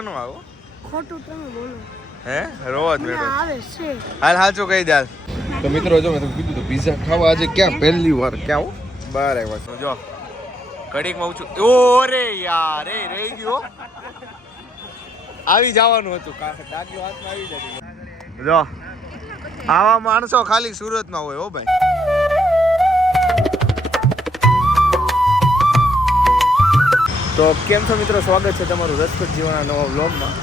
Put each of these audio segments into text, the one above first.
નો આવો. ખોટું તમે બોલો. હે? રોવા જ બેઠો. આવે છે. હાલ સાચું કહી દે. તો મિત્રો જો મેં તમને કીધું તો પીઝા ખાવા આજે ક્યાં? પહેલી વાર. ક્યાં આવું આવ્યા છો જો કડીકમાં ઉછું ઓરે યાર એ રહી ગયો. આવી જવાનું હતું. કા- હાથમાં આવી જતી. જો આવા માણસો ખાલી સુરતમાં હોય હો ભાઈ. તો કેમ છો મિત્રો? સ્વાગત છે તમારું રસપ્રદ જીવનના નવા વ્લોગમાં.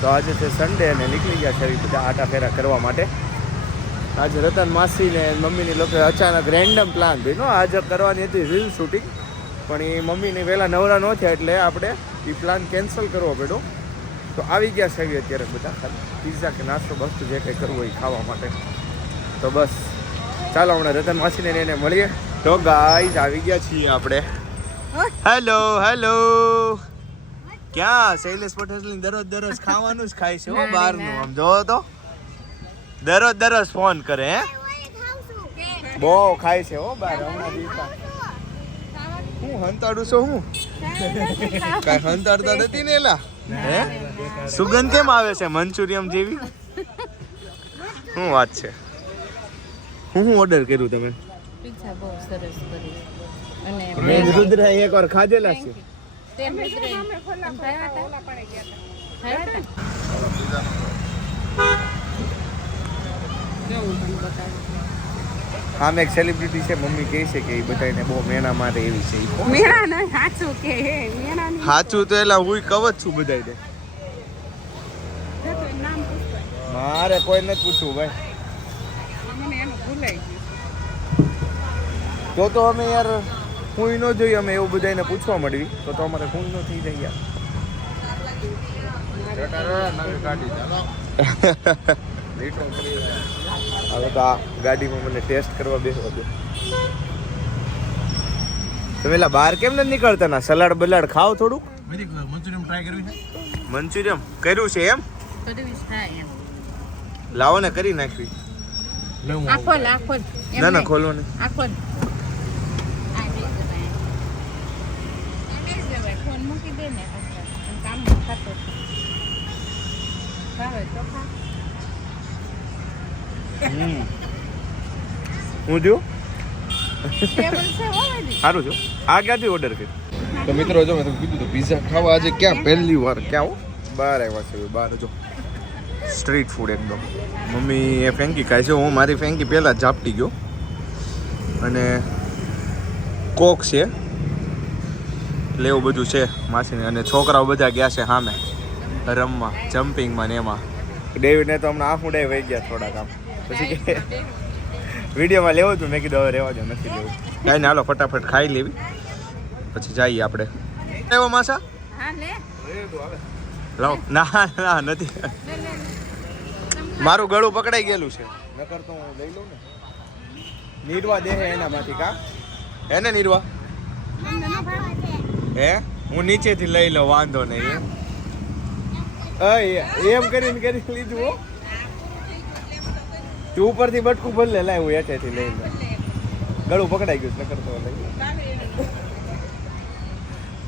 તો આજે છે સન્ડે અને નીકળી ગયા છે બધા આટા ફેરા કરવા માટે. આજે રતન માસી ને મમ્મીની લોકો અચાનક રેન્ડમ પ્લાન થયો આજે કરવાની હતી રીલ શૂટિંગ પણ એ મમ્મીને વહેલા નવરા ન થયા એટલે આપણે એ પ્લાન કેન્સલ કરવો પડ્યો. તો આવી ગયા છે અત્યારે બધા. ખાલી પીઝા કે નાસ્તો બસ્તુ જે કંઈ કરવું હોય ખાવા માટે. તો બસ, ચાલો હમણાં રતન માસીને એને મળીએ. તો ગાઈઝ આવી ગયા છીએ આપણે. Hello hello. ક્યાં? શૈલેષ પટેલ દરરોજ દરરોજ ખાવાનું જ ખાય છે હો બહારનું. આમ જોવો તો. દરરોજ દરરોજ ફોન કરે હે? બહુ ખાય છે હો બહાર હમણાં દિવસા હું હંતાડું છું હું? કઈ હંતાડતા નથી ને એલા? હે? સુગંધ કેમ આવે છે મંચુરિયમ જેવી? શું વાત છે? હું હું ઓર્ડર કર્યું તમે? પિઝા બહુ સરસ કરી અને મેં રુદ્ર એક વાર ખાધેલા છે. તે મિત્ર તમે મને આમ એક સેલિબ્રિટી છે મમ્મી કહે છે કે એ બધાને બહુ મેણા મારે એવી છે? મેળા ના સાચું કે ની સાચું તો એલા હું કવ જ છું બધાને નામ મારે કોઈ નથી પૂછવું ભાઈ. મને એનું ભૂલાઈ ગયું. તો તો અમે યાર હું ન જોઈએ અમે એવું બધાને પૂછવા મળવી તો તો અમારે હું ન થઈ જાય. હવે તો આ ગાડીમાં મને ટેસ્ટ કરવા બેસવા દે. તમે એલા બહાર કેમ નથી નીકળતા? ના સલાડ બલાડ ખાવ થોડુંક. મંચુરિયમ ટ્રાય કરવી છે મંચુરિયમ કર્યું છે એમ? લાવો ને કરી નાખવી. ના ના ખોલો ને આખો આ બે જવાય આ બે જવાય ફોન મૂકી દે ને કામ ખાતો ભાવે તો ખા. હમ. હું જો. સારું છું આ ક્યાંથી ઓર્ડર કર્યો? તો મિત્રો જો મેં તમને કીધું તો પીઝા ખાવા આજે ક્યાં? પહેલી વાર. ક્યાં હો? બહાર આવ્યા છે બહાર જો. સ્ટ્રીટ ફૂડ એકદમ. મમ્મી એ ફેંકી ખાય છે. હું મારી ફેંકી પહેલાં જ ઝાપટી ગયો. અને કોક છે એટલે એવું બધું છે માસીને. અને છોકરાઓ બધા ગયા છે સામે રમવા જમ્પિંગમાં ને એમાં. ડેવિડને તો હમણાં આંખ ઉડાઈ વહી ગયા થોડાક આમ. પછી કે વિડીયોમાં લેવું હતું મેં કીધું હવે રહેવા દો નથી લેવું. કાંઈ ને હાલો ફટાફટ ખાઈ લેવી. પછી જઈએ આપણે. એવો માસા? લાવ. ના ના નથી. મારું ગળું પકડાઈ ગયેલું છે. નકર તો હું લઈ લઉં ને. નીરવા દે એનામાંથી કા? એને નીરવા. હે? હું નીચેથી લઈ લઉં વાંધો નહીં. એમ કરીને કરી લીધું હો. તું ઉપરથી બટકું ભર લે લાય હું હેઠેથી લઈ લઉં. ગળું પકડાઈ ગયું નકર તો.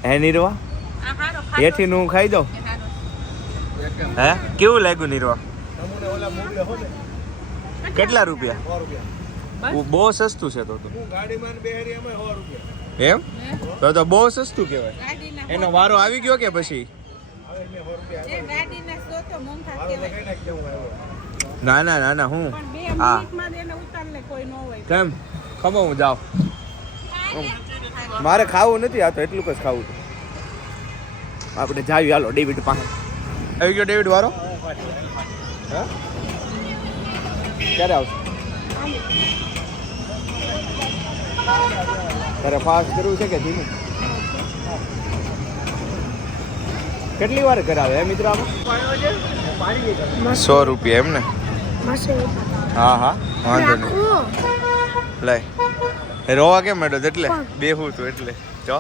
હે નીરવા? હેઠી નું ખાઈ દઉં? હે? કેવું લાગ્યું નીરવા? કેટલા રૂપિયા? બહુ સસ્તું છે તો તો. એમ? તો તો બહુ સસ્તું કહેવાય. એનો વારો આવી ગયો કે પછી. ના ના ના ના હું. હા. કેમ? ખમો હું જાઉં. મારે ખાવું નથી આ તો એટલું જ ખાવું આપણે જાવી હાલો ડેવિડ પાસે. આવી ગયો ડેવિડ વારો? હા? ક્યારે આવશે? તારે ફાસ્ટ કરવું છે કે ધીમું? કેટલી વાર કરાવે હે મિત્ર સો રૂપિયા એમ ને? હા હા. વાંધો નહીં. લઈ. રોવા કેમ મેડો એટલે? બેહું તું એટલે. જો.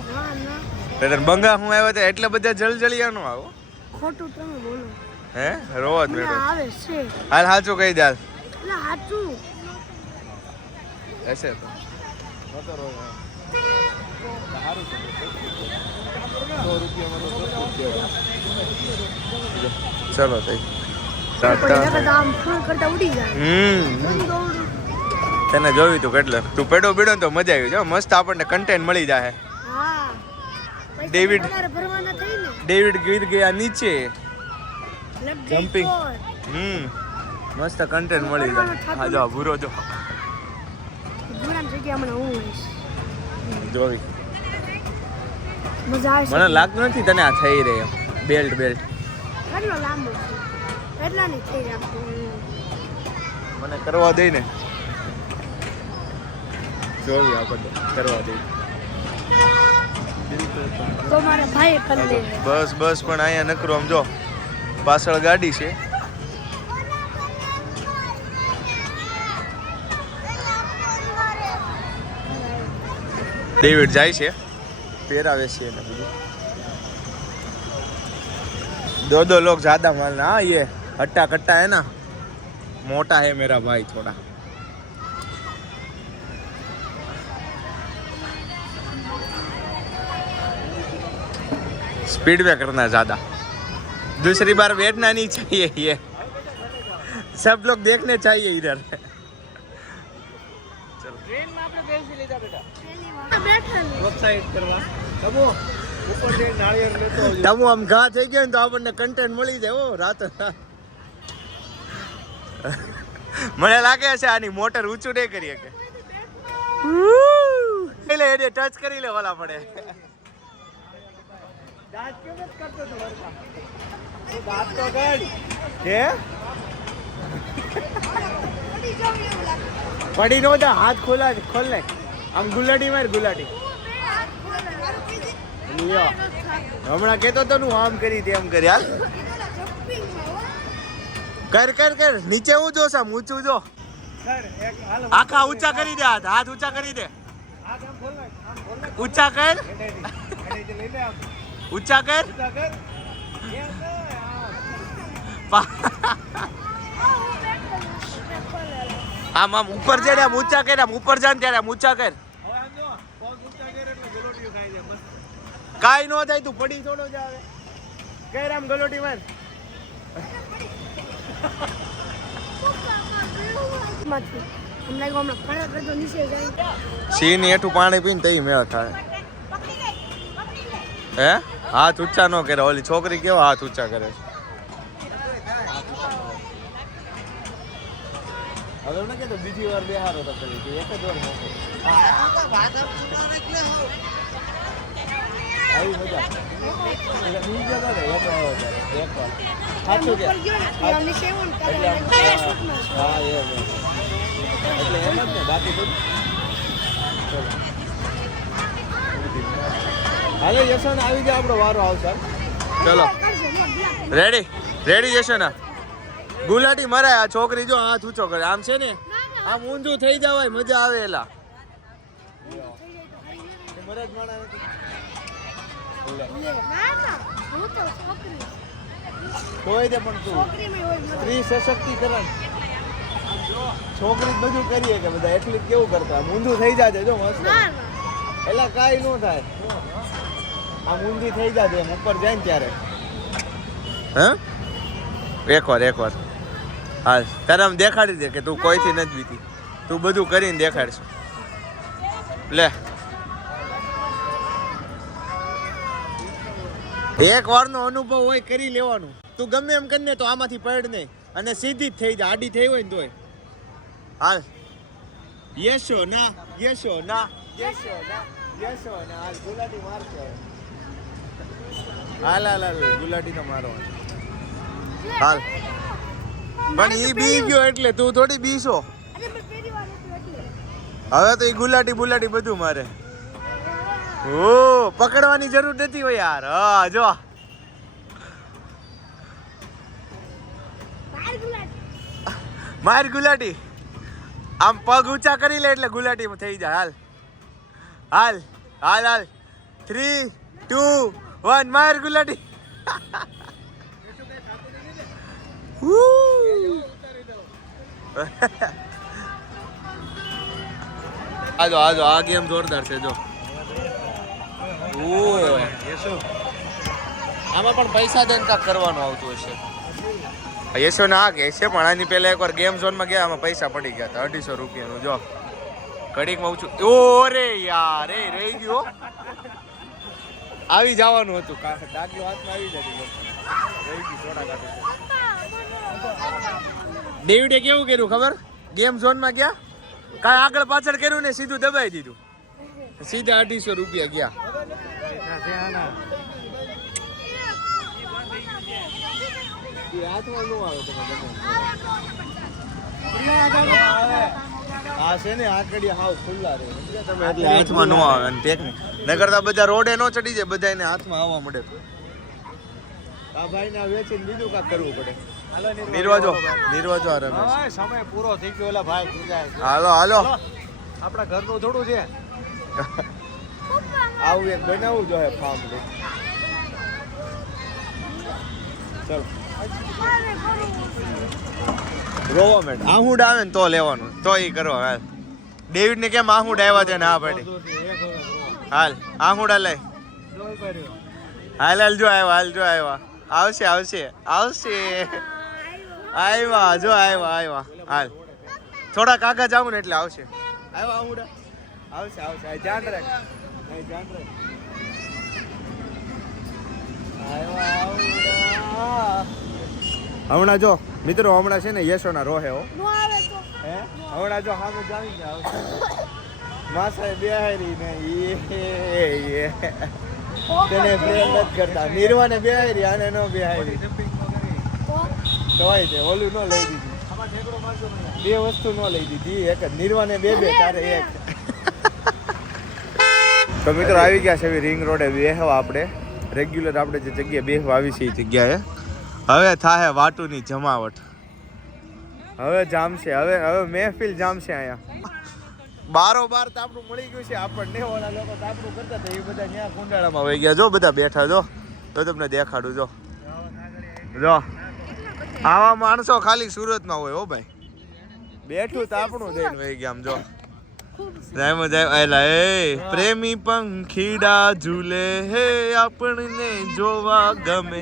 તને બંગા હું આવ્યો તો એટલે બધા જલજલિયા નો આવો. ખોટું તમે બોલો. હે? રોવા જ મેડો આવે છે. હાલ સાચું કહી દે હાલ. એટલે સાચું હશે તો. ચલો તને જોયું તું કેટલે? તું પેડો પીડો ને તો મજા આવી જો મસ્ત આપણને કન્ટેન્ટ મળી જાય ડેવિડ. વધારે ભરવાના થઈ ને. ડેવિડ ગીર ગયા નીચે. જમ્પિંગ હમ. મસ્ત કન્ટેન્ટ મળી જાય. હા જો ભૂરો જો. ભૂરાની જગ્યા મને હું જોવી. મજા મને લાગતું નથી તને આ થઈ રહી બેલ્ટ બેલ્ટ કેટલો લાંબો છે? નહીં થઈ જાય મને કરવા દે ને. જોવી આપણને કરવા દે. બસ બસ પણ અહીંયા નકરું આમ જો. પાછળ ગાડી છે. ડેવિડ જાય છે પહેરાવે છે એને બધું दो दो लोग ज्यादा मालना हाँ ये हट्टा कट्टा है ना मोटा है मेरा भाई थोड़ा स्पीड में करना ज्यादा दूसरी बार बैठना नहीं चाहिए ये सब लोग देखने चाहिए इधर બેઠા ને પ્રોત્સાહિત કરવા. તમો ઉપર જઈને નાળિયેર લેતો આવજો. આમ ઘા થઈ ગયો ને તો આપણને કન્ટેન્ટ મળી જાય ઓ રાત. મને લાગે છે આની મોટર ઊંચું નહીં કરી શકે. એટલે એને ટચ કરી લે વાલા પડે. દાંત કેમ કરતો હતો દાંત તો કાઢ. કે પડી નો જા હાથ ખોલા ખોલ ને. આમ ગુલાટી માર ગુલાટી. હમણાં કેતો તો નું આમ કરી તેમ કરી. હાલ. કર કર કર. નીચે હું જોશ આમ ઊંચું જો. આખા ઊંચા કરી દે હાથ હાથ ઊંચા કરી દે. ઊંચા કર. ઊંચા કર. આમ. આમ ઉપર જઈને આમ ઊંચા કર આમ ઉપર જાય ને ત્યારે આમ ઊંચા કર. જાય, કાઈ નો થાય તું પડી થોડો જ આવે. કર આમ ગલોટી માર. જાય પાણી પીને તઈ મેળ થાય. હે? હાથ ઊંચા નો કરે ઓલી છોકરી કેવો હાથ ઊંચા કરે છે? હવે કહેતો બીજી વાર બેહારો તો કરી એક જ વાર. આવી મજા બીજી ને, એક વાર એક વાર. સાચું કે? ને ને. હા એમ એમ. એટલે એમ જ ને બાકી બધું ચલો હાલો યશોન આવી જાય આપણો વારો આવશે ચલો રેડી રેડી જશે યશોન ગુલાટી મરાય આ છોકરી જો હાથ ઊંચો કરે. આમ છે ને? આમ ઊંધું થઈ જવાય મજા આવે એલા. છોકરી. બધું કરીએ કે બધા એટલી કેવું કરતા? આમ ઊંધું થઈ જાજે જો મસ્ત. એટલે ના. એલા કાંઈ ન થાય. આમ ઊંધી થઈ જાજે એમ ઉપર જાય ને ત્યારે. હે? એકવાર એકવાર હા તારે આમ દેખાડી દે કે તું કોઈથી નથી બીતી. તું બધું કરીને દેખાડશું. લે. એક વારનો અનુભવ હોય કરી લેવાનું. તું ગમે એમ કરીને તો આમાંથી પડ નહીં. અને સીધી જ થઈ જાય. આડી થઈ હોય ને તોય. હાલ. યશો ના યશો ના યશો ના યશો ના. હાલ, ગુલાટી મારશે હાલ હાલ હાલ ગુલાટી તો મારો. હાલ. પણ ઈ બી ગયો એટલે તું થોડી બીસો હવે. તો ઈ ગુલાટી બુલાટી બધું મારે. ઓ પકડવાની જરૂર નથી હોય યાર. હા જો. માર ગુલાટી. આમ પગ ઊંચા કરી લે એટલે ગુલાટી થઈ જાય. હાલ. હાલ. હાલ હાલ. થ્રી ટુ વન માર ગુલાટી! આજો આજો આ ગેમ જોરદાર છે, જો. આમાં પણ પૈસા દઈને કાંક કરવાનું આવતું હશે. યશો ના કે છે, પણ આની પહેલા એકવાર ગેમ ઝોનમાં ગયા, આમાં પૈસા પડી ગયા હતા, અઢીસો રૂપિયાનું, જો. ઘડીકમાં ઓછું ઓ, રે યાર, એ રહી ગયો આવી જવાનું હતું, કા- હાથમાં આવી જતી. રહી ગયું થોડા કાઢી ડેવિડે કેવું કર્યું ખબર? ગેમ ઝોનમાં ગયા? કાંઈ આગળ પાછળ કર્યું ને સીધું દબાઈ દીધું. સીધા અઢીસો રૂપિયા ગયા. હાથમાં નો આવે તમે ગમે આ છે ને આકડી હાવ ખુલ્લા તમે હાથમાં નો આવે અને બધા રોડે નો ચડી જાય બધા એને હાથમાં આવવા મળે. આ ભાઈ ના વેચીને બીજું કાક કરવું પડે. નિર્વાજો. નિર્વાજો આ રમેશ. સમય પૂરો થઈ ગયો એલા ભાઈ જાય. હાલો હાલો. આપણા ઘરનું થોડું છે. આવું એક બનાવવું જોઈએ ફાર્મ ચલો. રોવો મેડ આહુડ આવે ને તો લેવાનું. તો એ કરો હાલ. ડેવિડ ને કેમ આહુડ આવ્યા છે ને આ પાડી હાલ આહુડ હાલે. હાલ હાલ જો આવ્યા હાલ જો આવ્યા આવશે આવશે આવશે. આવ્યા જો આવ્યા આવ્યા હાલ. થોડા કાકા જાવ ને એટલે આવશે. આવ્યા આવડા આવશે આવશે. આ ધ્યાન રાખ. આ ધ્યાન રાખ. હમણાં જો મિત્રો હમણાં છે ને યશોના રોહે હો. નો આવે તો. હે? હમણાં જો સામે જાવી ને આવશે. માસાએ બેહારી ને યે તેને પ્રેમ નથી કરતા. નિર્વાને બેહારી આને નો બેહારી. તોય તે ઓલું ન લઈ દીધી. બે વસ્તુ ન લઈ દીધી, એક જ નિર્વાને બે બે, તારે એક. તો મિત્રો આવી ગયા છે રિંગ રોડે બેહવા આપણે. રેગ્યુલર આપણે જે જગ્યાએ બેહવા આવી છે એ જગ્યાએ. હવે થાય વાટુની જમાવટ. હવે જામશે હવે હવે મહેફિલ જામશે અહીંયા. બારો બાર તાપડું મળી ગયું છે, આપણને ઓલા લોકો તાપડું કરતા હતા, એ બધા ત્યાં કુંડાળામાં વહી ગયા. જો બધા બેઠા, જો. તો તમને દેખાડું, જો. જો. આવા માણસો ખાલી સુરતમાં હોય હો ભાઈ. બેઠું તાપણું દઈને વહી ગયા આમ જો. જાય જાય એલા એ પ્રેમી પંખીડા ઝૂલે હે આપણને જોવા ગમે.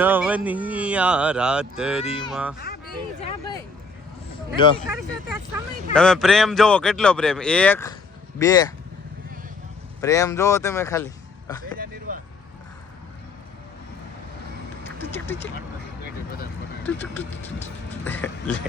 નવની આ રાતરીમાં જા તમે પ્રેમ જોવો કેટલો પ્રેમ? એક બે. પ્રેમ જોવો તમે ખાલી. tık tık tık tık tık.